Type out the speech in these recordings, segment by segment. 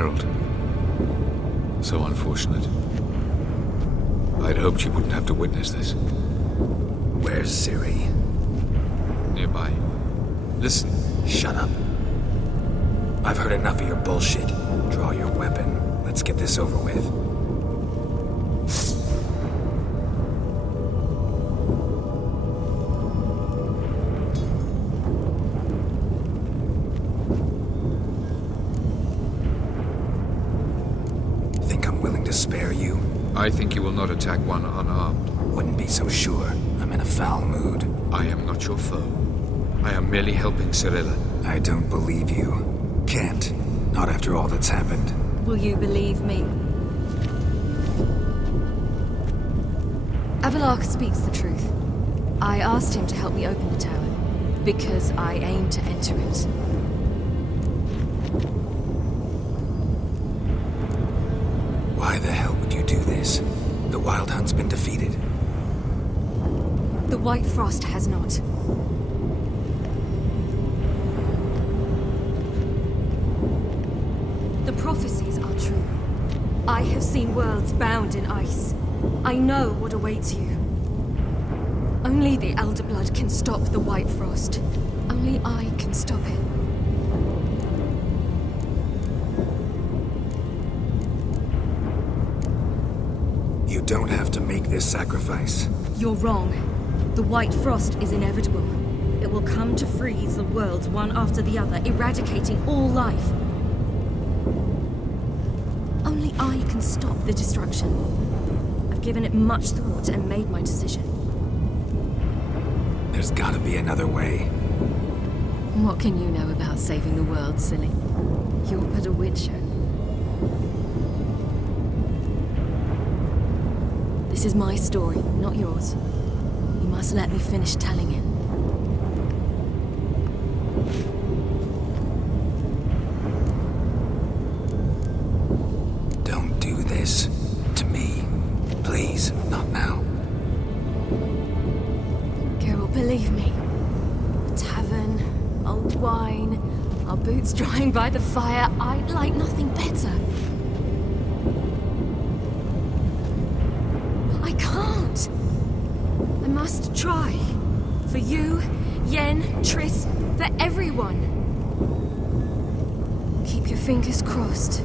Geralt. So unfortunate. I'd hoped you wouldn't have to witness this. Where's Ciri? Nearby. Listen. Shut up. I've heard enough of your bullshit. Draw your weapon. Let's get this over with. Think I'm willing to spare you? I think you will not attack one unarmed. Wouldn't be so sure. I'm in a foul mood. I am not your foe. I am merely helping Cirilla. I don't believe you. Can't. Not after all that's happened. Will you believe me? Avalark speaks the truth. I asked him to help me open the tower, because I aim to enter it. Why the hell would you do this? The Wild Hunt's been defeated. The White Frost has not. The prophecies are true. I have seen worlds bound in ice. I know what awaits you. Only the Elder Blood can stop the White Frost. Only I can stop it. You don't have to make this sacrifice. You're wrong. The White Frost is inevitable. It will come to freeze the worlds one after the other, eradicating all life. Only I can stop the destruction. I've given it much thought and made my decision. There's gotta be another way. What can you know about saving the world, silly? You're but a witcher. This is my story, not yours. You must let me finish telling it. Don't do this to me. Please, not now. Geralt, believe me. A tavern, old wine, our boots drying by the fire. I'd like nothing better. I can't. I must try. For you, Yen, Triss, for everyone. Keep your fingers crossed.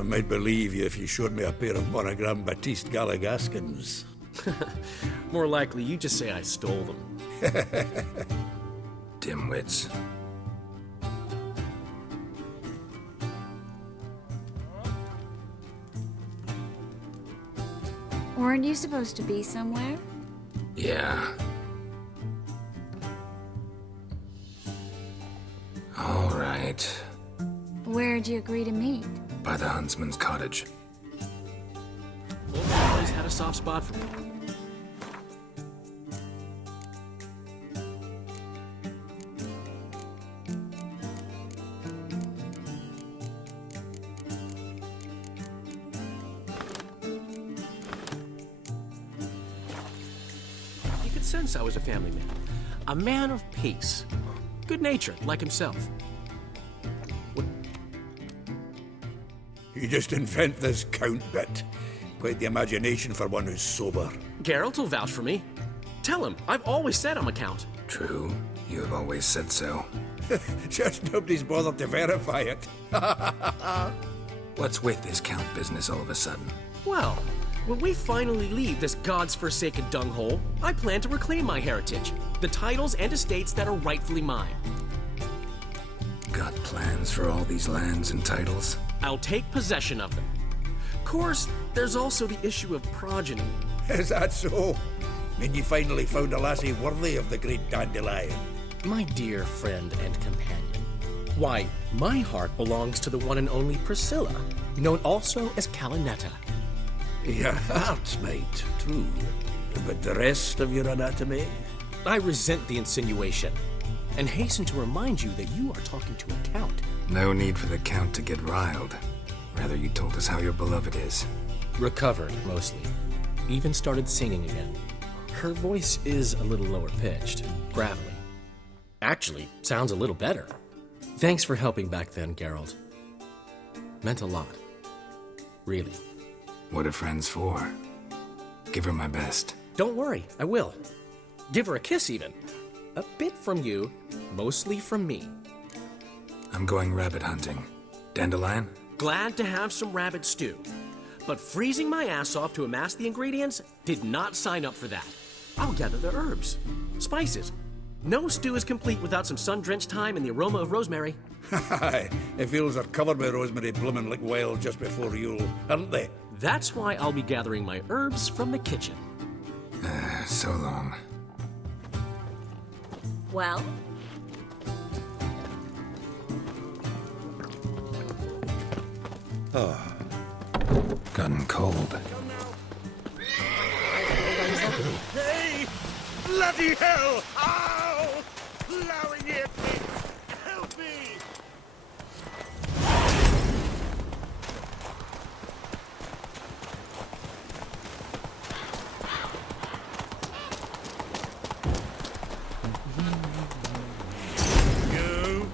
I might believe you if you showed me a pair of monogram Batiste Galligaskins. More likely, you just say I stole them. Dimwits. Weren't you supposed to be somewhere? Yeah. All right. Where'd you agree to meet? By the huntsman's cottage. Well, that place had a soft spot for me. You could sense I was a family man. A man of peace. Good-natured, like himself. You just invent this count bit. Quite the imagination for one who's sober. Geralt will vouch for me. Tell him, I've always said I'm a count. True, you have always said so. Just nobody's bothered to verify it. What's with this count business all of a sudden? Well, when we finally leave this God's forsaken dunghole, I plan to reclaim my heritage, the titles and estates that are rightfully mine. Got plans for all these lands and titles? I'll take possession of them. Of course, there's also the issue of progeny. Is that so? Mean you finally found a lassie worthy of the great dandelion? My dear friend and companion. Why, my heart belongs to the one and only Priscilla, known also as Calinetta. Your heart, mate, true. But the rest of your anatomy? I resent the insinuation, and hasten to remind you that you are talking to a count. No need for the count to get riled. Rather, you told us how your beloved is. Recovered, mostly. Even started singing again. Her voice is a little lower pitched, gravelly. Actually, sounds a little better. Thanks for helping back then, Geralt. Meant a lot. Really. What are friends for? Give her my best. Don't worry, I will. Give her a kiss, even. A bit from you, mostly from me. I'm going rabbit hunting. Dandelion? Glad to have some rabbit stew. But freezing my ass off to amass the ingredients did not sign up for that. I'll gather the herbs, spices. No stew is complete without some sun-drenched thyme and the aroma of rosemary. Aye, the fields are covered by rosemary blooming like wild just before Yule, aren't they? That's why I'll be gathering my herbs from the kitchen. So long. Well? Gotten cold. Hey! Bloody hell! Ow! Plowing here, please! Help me! You!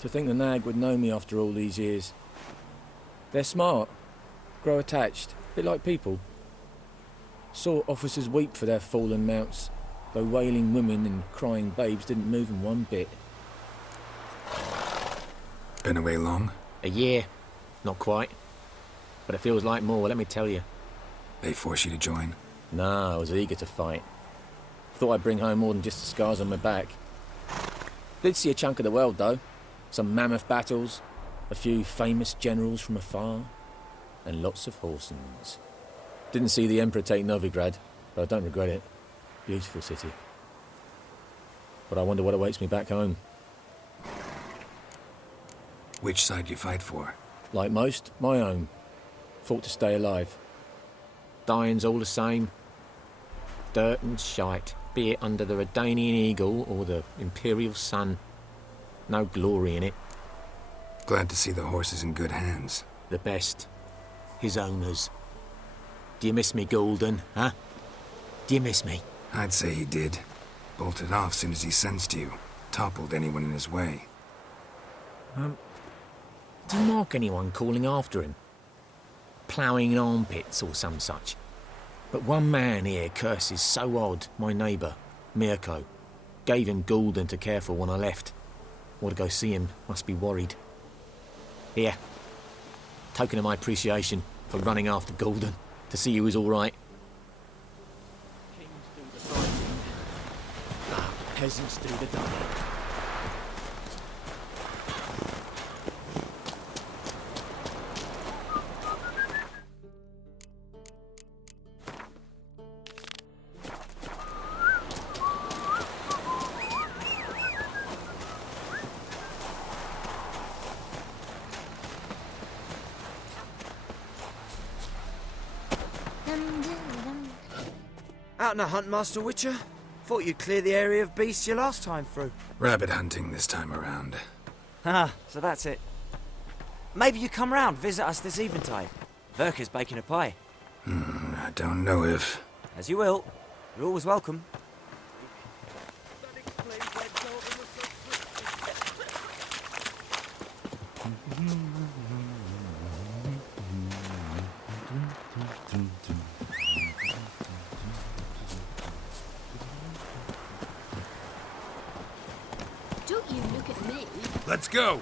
To think the nag would know me after all these years. They're smart, grow attached, a bit like people. Saw officers weep for their fallen mounts, though wailing women and crying babes didn't move them one bit. Been away long? A year. Not quite. But it feels like more, let me tell you. They force you to join? Nah, I was eager to fight. Thought I'd bring home more than just the scars on my back. Did see a chunk of the world, though. Some mammoth battles, a few famous generals from afar, and lots of horsens. Didn't see the Emperor take Novigrad, but I don't regret it. Beautiful city. But I wonder what awaits me back home. Which side you fight for? Like most, my own. Fought to stay alive. Dying's all the same. Dirt and shite, be it under the Redanian eagle or the Imperial sun. No glory in it. Glad to see the horse is in good hands. The best. His owners. Do you miss me, Golden, huh? Do you miss me? I'd say he did. Bolted off soon as he sensed you. Toppled anyone in his way. Do you mark anyone calling after him? Ploughing in armpits or some such? But one man here curses so odd, my neighbour, Mirko. Gave him Gulden to care for when I left. Want to go see him, must be worried. Here. Token of my appreciation for running after Gulden, to see he was all right. Kings do the fighting. Peasants do the dying. Out on a hunt, Master Witcher? Thought you'd clear the area of beasts your last time through. Rabbit hunting this time around. Ah, so that's it. Maybe you come round, visit us this eventide. Verka's baking a pie. I don't know if... As you will. You're always welcome. Don't you look at me. Let's go!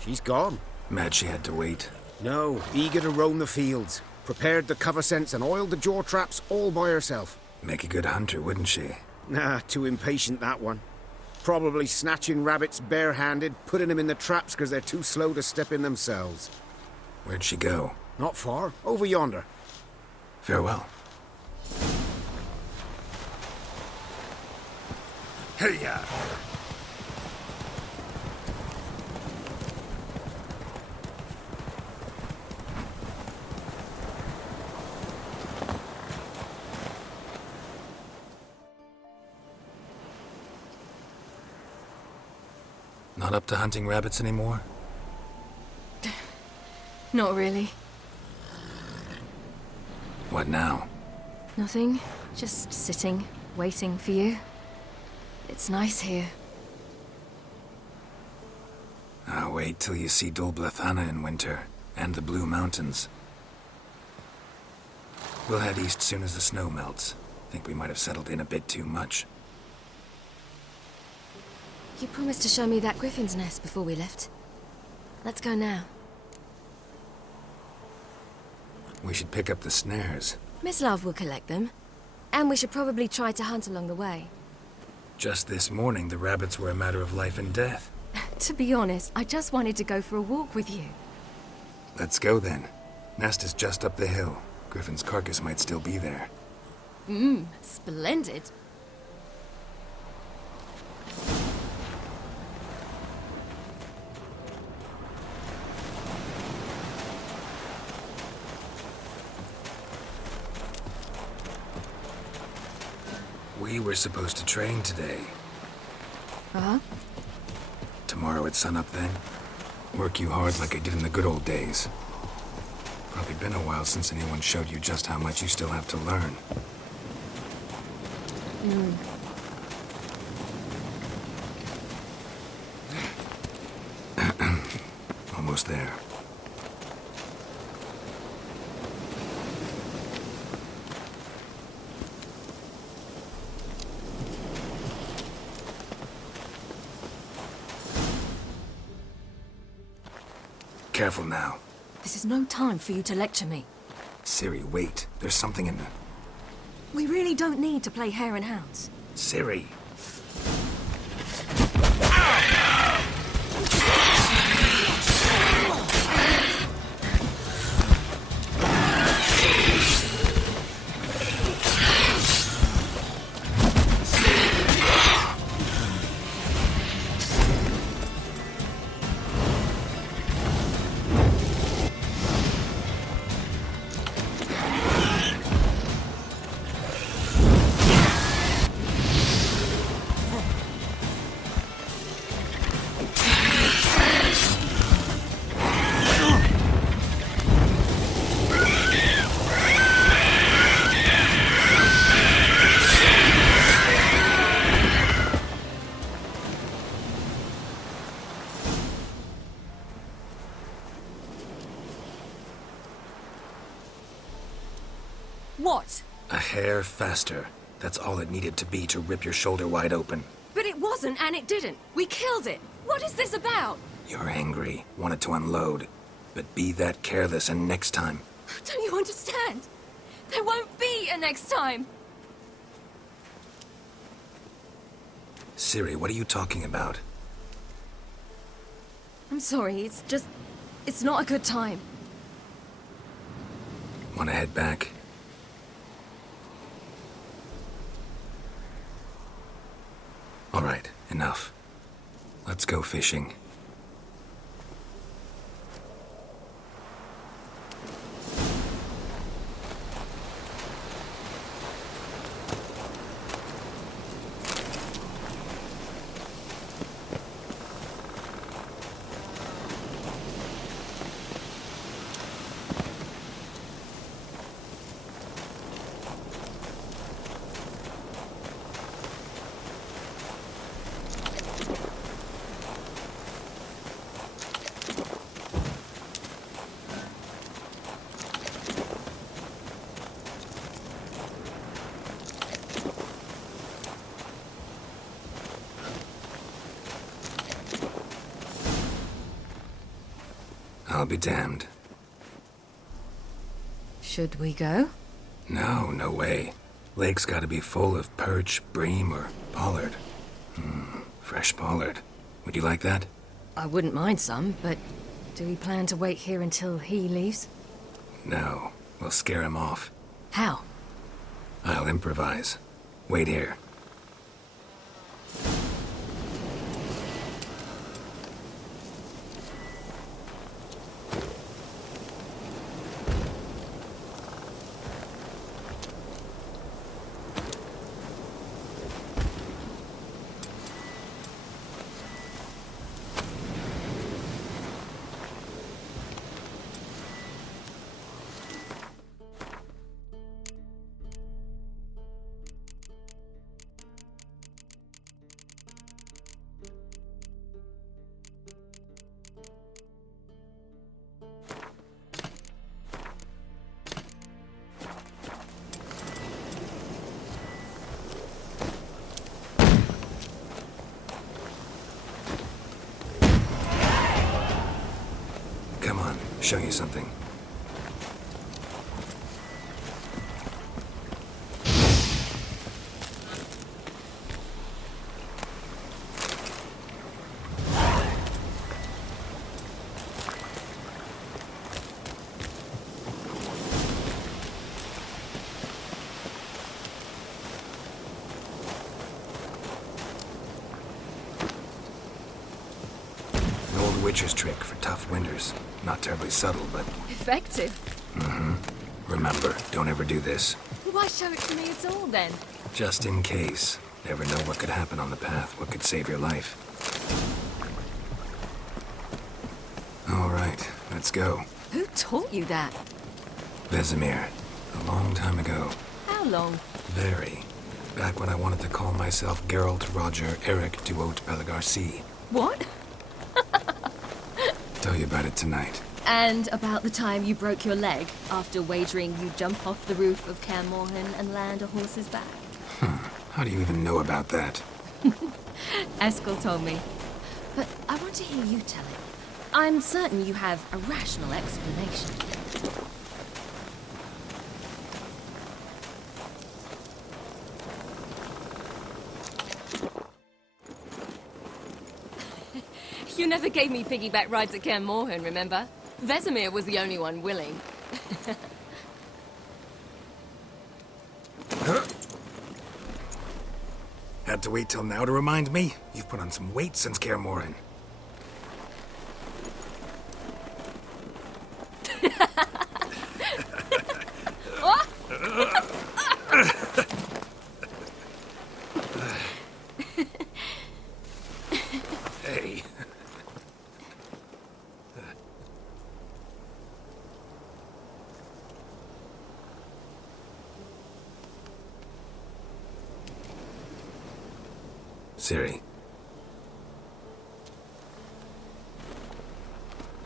She's gone. Mad she had to wait. No, eager to roam the fields. Prepared the cover scents and oiled the jaw traps all by herself. Make a good hunter, wouldn't she? Nah, too impatient, that one. Probably snatching rabbits barehanded, putting them in the traps because they're too slow to step in themselves. Where'd she go? Not far. Over yonder. Farewell. Hey-ya! Not up to hunting rabbits anymore? Not really. What now? Nothing. Just sitting, waiting for you. It's nice here. I'll wait till you see Dol Blethana in winter, and the Blue Mountains. We'll head east soon as the snow melts. Think we might have settled in a bit too much. You promised to show me that griffin's nest before we left. Let's go now. We should pick up the snares. Miss Love will collect them. And we should probably try to hunt along the way. Just this morning, the rabbits were a matter of life and death. To be honest, I just wanted to go for a walk with you. Let's go then. Nest is just up the hill. Griffin's carcass might still be there. Splendid. We were supposed to train today. Uh-huh. Tomorrow at sunup then? Work you hard like I did in the good old days. Probably been a while since anyone showed you just how much you still have to learn. Almost there. Careful now. This is no time for you to lecture me. Ciri, wait. There's something in there. We really don't need to play hare and hounds. Ciri. A hair faster. That's all it needed to be to rip your shoulder wide open. But it wasn't, and it didn't. We killed it. What is this about? You're angry, wanted to unload. But be that careless and next time. Don't you understand? There won't be a next time. Ciri, what are you talking about? I'm sorry, it's not a good time. Want to head back? All right, enough. Let's go fishing. I'll be damned. Should we go? No, no way. Lake's gotta be full of perch, bream, or pollard. Fresh pollard. Would you like that? I wouldn't mind some, but do we plan to wait here until he leaves? No, we'll scare him off. How? I'll improvise. Wait here. Come on, show you something. An old witcher's trick for tough winters. Not terribly subtle, but... Effective. Remember, don't ever do this. Why show it to me at all, then? Just in case. Never know what could happen on the path, what could save your life. All right, let's go. Who taught you that? Vesemir. A long time ago. How long? Very. Back when I wanted to call myself Geralt Roger Eric Duot Belagarcy. What? Tell you about it tonight. And about the time you broke your leg after wagering you'd jump off the roof of Kaer Morhen and land a horse's back. How do you even know about that? Eskel told me. But I want to hear you tell it. I'm certain you have a rational explanation. You never gave me piggyback rides at Kaer Morhen, remember? Vesemir was the only one willing. Had to wait till now to remind me? You've put on some weight since Kaer Morhen. Hey. Ciri.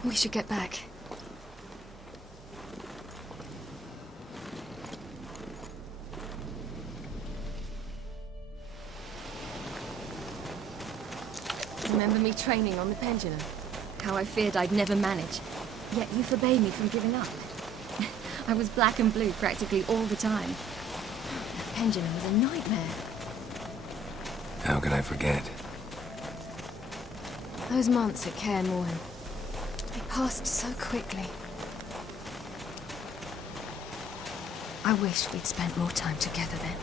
We should get back. Remember me training on the pendulum? How I feared I'd never manage. Yet you forbade me from giving up. I was black and blue practically all the time. That pendulum was a nightmare. How could I forget? Those months at Kaer Morhen, they passed so quickly. I wish we'd spent more time together then.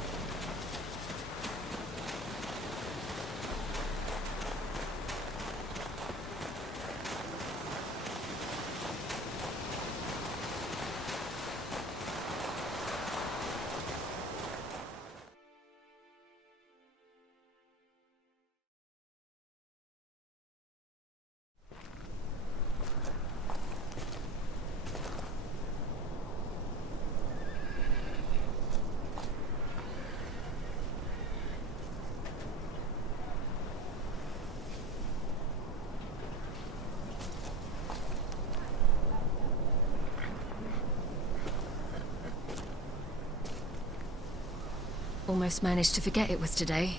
Almost managed to forget it was today.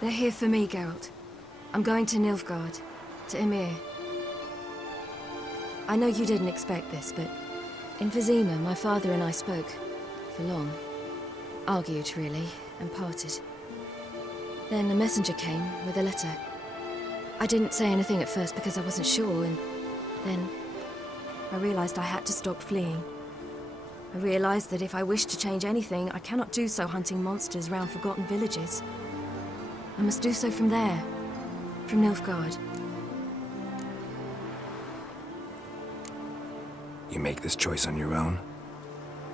They're here for me, Geralt. I'm going to Nilfgaard, to Emir. I know you didn't expect this, but in Vizima, my father and I spoke. For long. Argued, really, and parted. Then a messenger came with a letter. I didn't say anything at first because I wasn't sure, and then I realized I had to stop fleeing. I realized that if I wish to change anything, I cannot do so hunting monsters round forgotten villages. I must do so from there, from Nilfgaard. You make this choice on your own?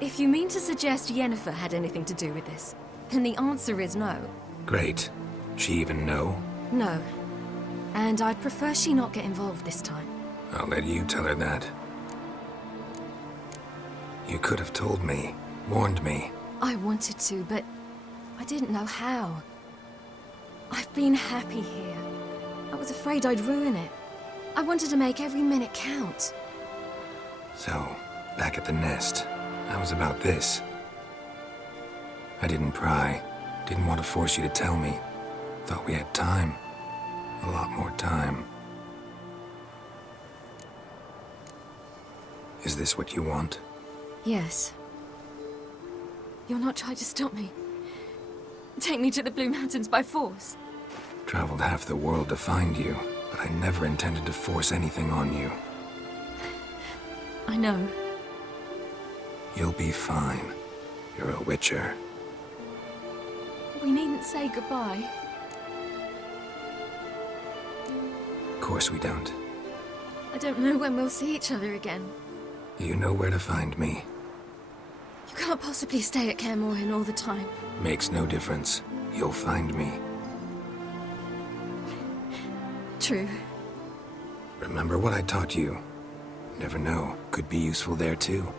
If you mean to suggest Yennefer had anything to do with this, then the answer is no. Great. She even know? No. And I'd prefer she not get involved this time. I'll let you tell her that. You could have told me, warned me. I wanted to, but I didn't know how. I've been happy here. I was afraid I'd ruin it. I wanted to make every minute count. So, back at the nest, I was about this. I didn't pry, didn't want to force you to tell me. Thought we had time. A lot more time. Is this what you want? Yes. You'll not try to stop me. Take me to the Blue Mountains by force. Traveled half the world to find you, but I never intended to force anything on you. I know. You'll be fine. You're a witcher. We needn't say goodbye. Of course we don't. I don't know when we'll see each other again. You know where to find me. You can't possibly stay at Kaer Morhen all the time. Makes no difference. You'll find me. True. Remember what I taught you. Never know. Could be useful there too.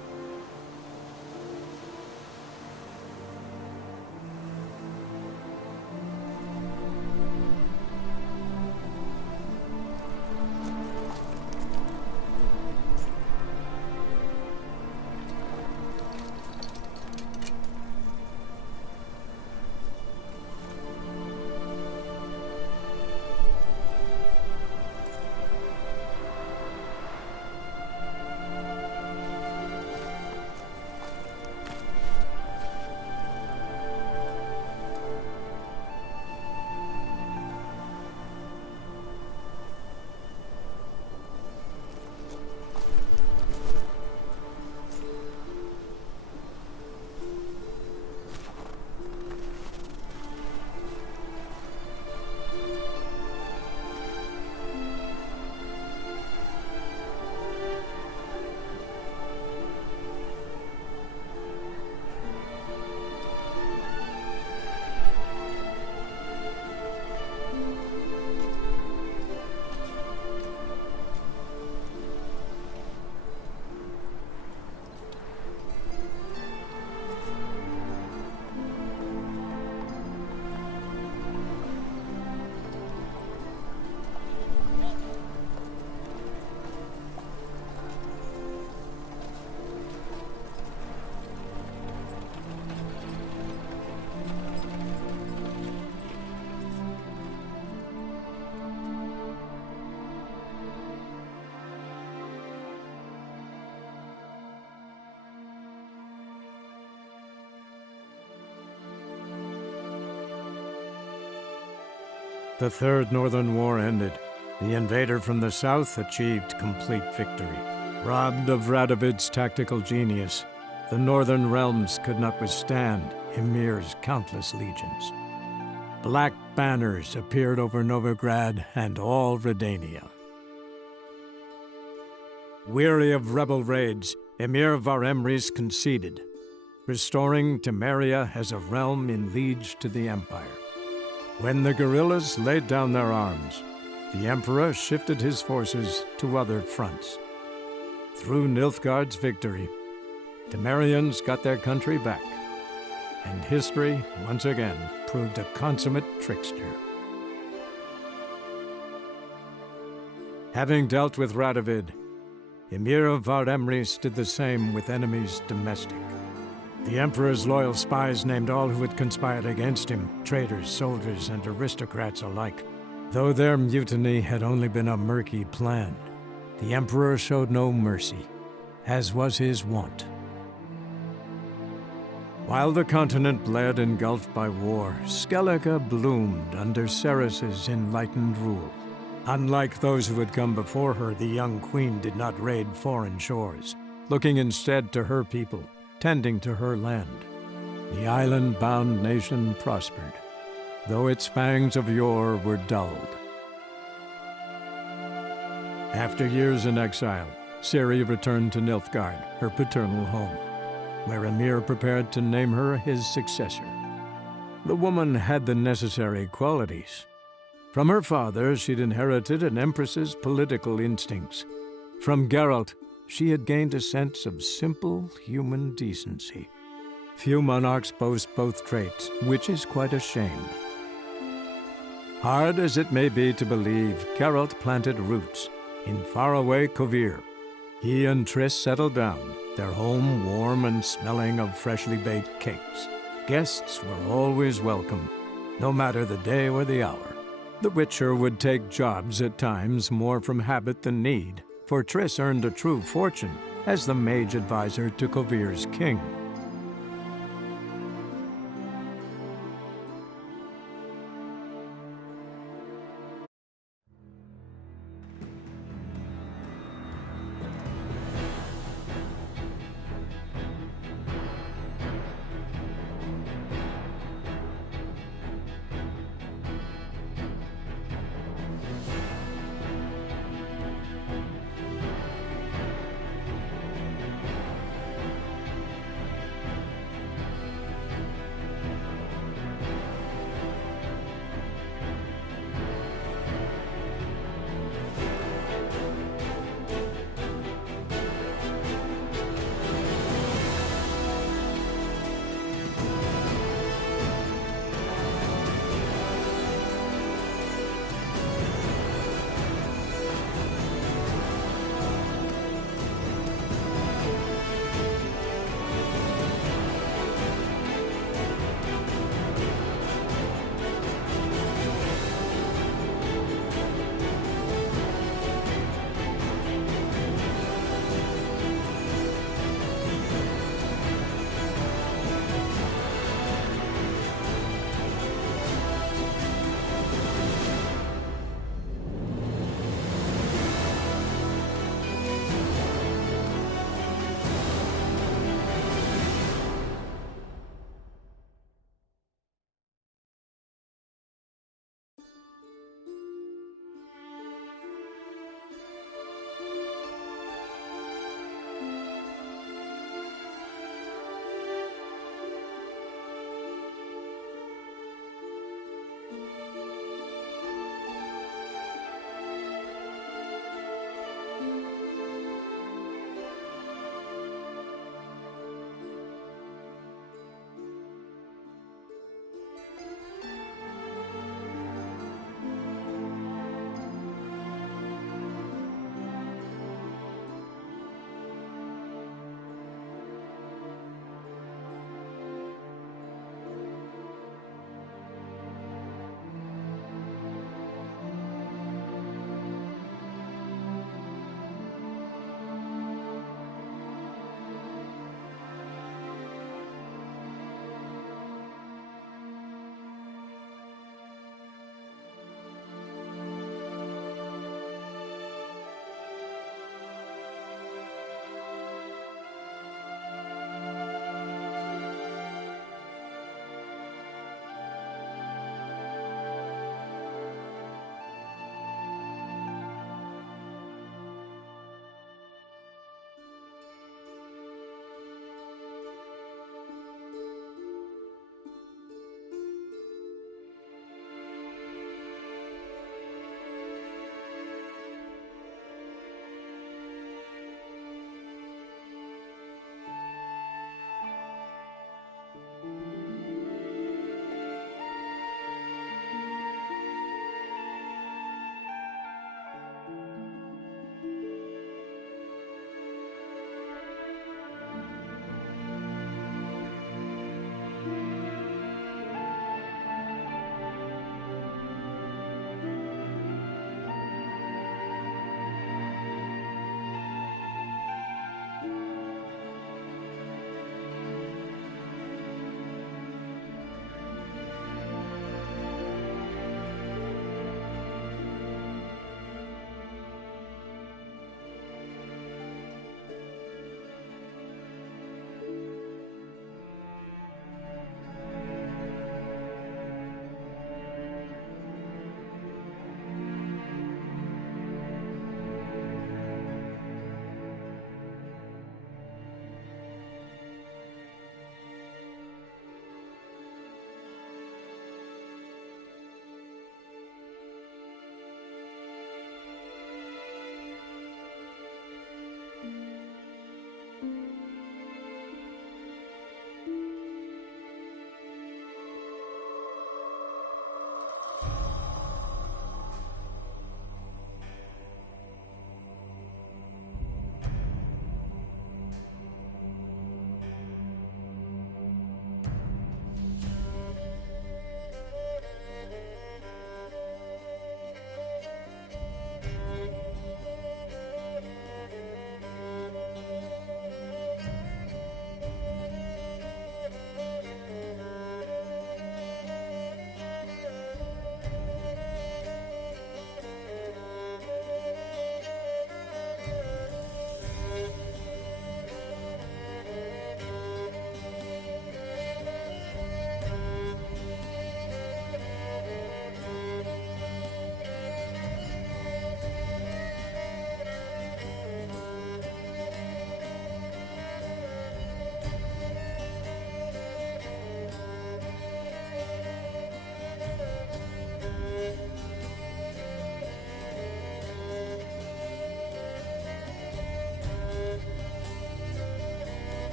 The Third Northern War ended. The invader from the south achieved complete victory. Robbed of Radovid's tactical genius, the northern realms could not withstand Ymir's countless legions. Black banners appeared over Novigrad and all Redania. Weary of rebel raids, Ymir Var-Emreis conceded, restoring Temeria as a realm in liege to the Empire. When the guerrillas laid down their arms, the Emperor shifted his forces to other fronts. Through Nilfgaard's victory, Temerians got their country back, and history once again proved a consummate trickster. Having dealt with Radovid, Ymir Var-Emreis did the same with enemies domestic. The Emperor's loyal spies named all who had conspired against him, traitors, soldiers, and aristocrats alike. Though their mutiny had only been a murky plan, the Emperor showed no mercy, as was his wont. While the continent bled engulfed by war, Skellige bloomed under Ceres's enlightened rule. Unlike those who had come before her, the young queen did not raid foreign shores, looking instead to her people, tending to her land. The island-bound nation prospered, though its fangs of yore were dulled. After years in exile, Ciri returned to Nilfgaard, her paternal home, where Ymir prepared to name her his successor. The woman had the necessary qualities. From her father, she'd inherited an empress's political instincts. From Geralt, she had gained a sense of simple human decency. Few monarchs boast both traits, which is quite a shame. Hard as it may be to believe, Geralt planted roots in faraway Kovir. He and Triss settled down, their home warm and smelling of freshly baked cakes. Guests were always welcome, no matter the day or the hour. The Witcher would take jobs at times more from habit than need, for Triss earned a true fortune as the mage advisor to Kovir's king.